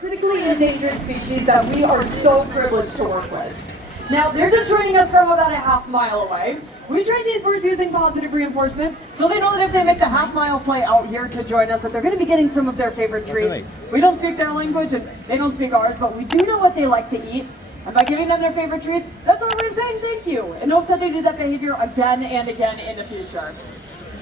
critically endangered species that we are so privileged to work with. Now, they're just joining us from about a half-mile away. We train these birds using positive reinforcement, so they know that if they make the half-mile flight out here to join us, that they're going to be getting some of their favorite treats. We don't speak their language, and they don't speak ours, but we do know what they like to eat. And by giving them their favorite treats, that's our way of saying thank you, in hopes that they do that behavior again and again in the future.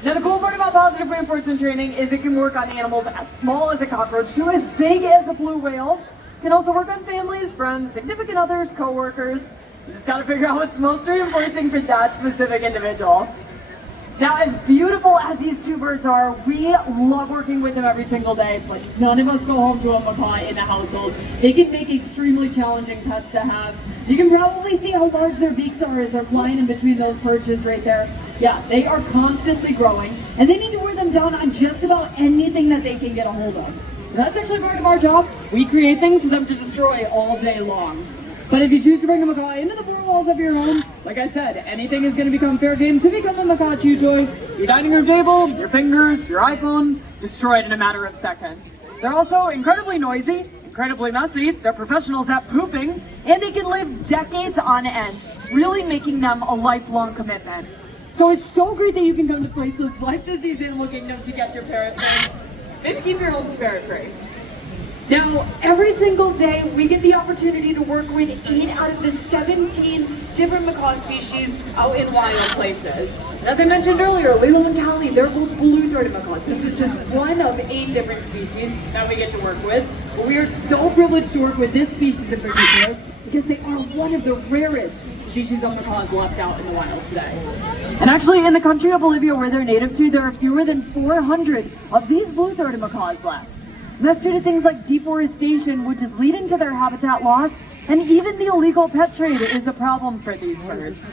Now, the cool part about positive reinforcement training is it can work on animals as small as a cockroach to as big as a blue whale. It can also work on families, friends, significant others, co-workers. You just gotta figure out what's most reinforcing for that specific individual. Now, as beautiful as these two birds are, we love working with them every single day. Like, none of us go home to a macaw in the household. They can make extremely challenging pets to have. You can probably see how large their beaks are as they're flying in between those perches right there. Yeah, they are constantly growing, and they need to wear them down on just about anything that they can get a hold of. That's actually part of our job. We create things for them to destroy all day long. But if you choose to bring a macaw into the four walls of your home, like I said, anything is going to become fair game to become a macaw chew toy. Your dining room table, your fingers, your iPhones, destroyed in a matter of seconds. They're also incredibly noisy, incredibly messy, they're professionals at pooping, and they can live decades on end, really making them a lifelong commitment. So it's so great that you can come to places like Disney's Animal Kingdom to get your parrot friends. Maybe keep your home parrot free. Now, every single day, we get the opportunity to work with 8 out of the 17 different macaw species out in wild places. And as I mentioned earlier, Lilo and Callie, they're both blue-throated macaws. This is just one of 8 different species that we get to work with. But we are so privileged to work with this species in particular because they are one of the rarest species of macaws left out in the wild today. And actually, in the country of Bolivia, where they're native to, there are fewer than 400 of these blue-throated macaws left. And that's due to things like deforestation, which is leading to their habitat loss, and even the illegal pet trade is a problem for these birds.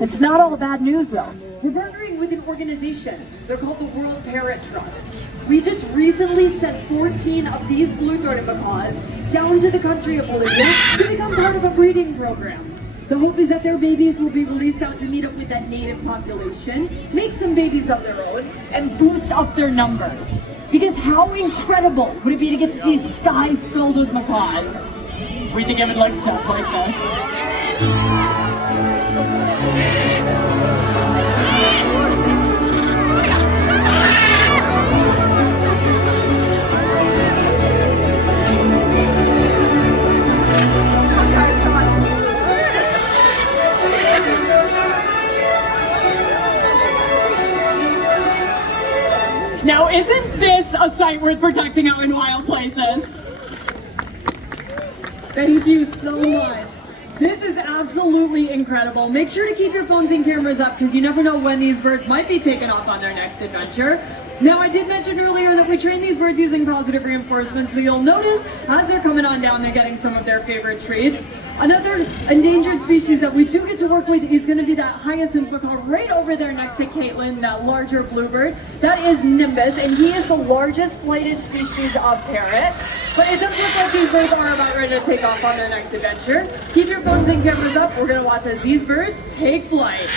It's not all bad news though. We're partnering with an organization. They're called the World Parrot Trust. We just recently sent 14 of these blue-throated macaws down to the country of Bolivia to become part of a breeding program. The hope is that their babies will be released out to meet up with that native population, make some babies of their own, and boost up their numbers. Because how incredible would it be to get to see skies filled with macaws? We think it would look just like this. Now, isn't this a site worth protecting out in wild places? Thank you so much. This is absolutely incredible. Make sure to keep your phones and cameras up because you never know when these birds might be taken off on their next adventure. Now, I did mention earlier that we train these birds using positive reinforcement, so you'll notice as they're coming on down, they're getting some of their favorite treats. Another endangered species that we do get to work with is going to be that hyacinth macaw right over there next to Caitlin, that larger bluebird. That is Nimbus, and he is the largest flighted species of parrot. But it does look like these birds are about ready to take off on their next adventure. Keep your phones and cameras up. We're going to watch as these birds take flight.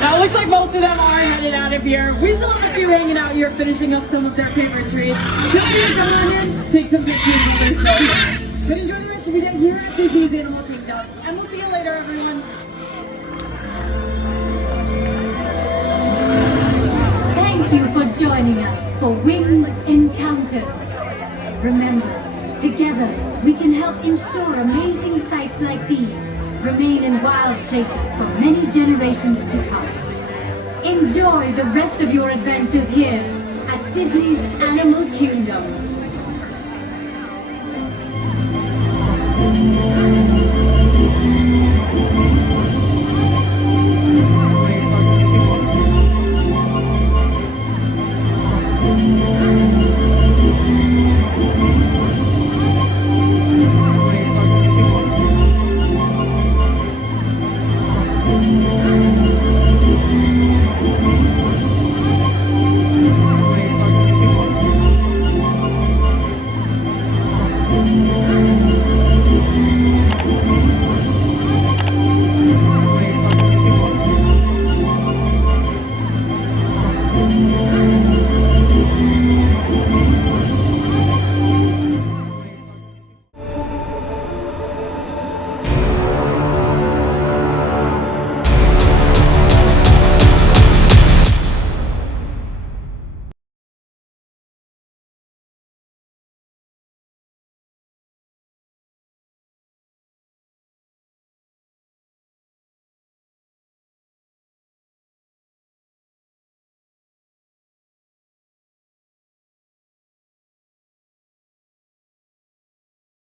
Now, it looks like most of them are headed out of here. We still have a few hanging out here, finishing up some of their favorite treats. Feel free to come on in, take some pictures of their stuff. But enjoy the rest of your day here at Disney's Animal Kingdom. And we'll see you later, everyone. Thank you for joining us for Winged Encounters. Remember, together we can help ensure amazing sights like these remain in wild places for many generations to come. Enjoy the rest of your adventures here at Disney's Animal Kingdom.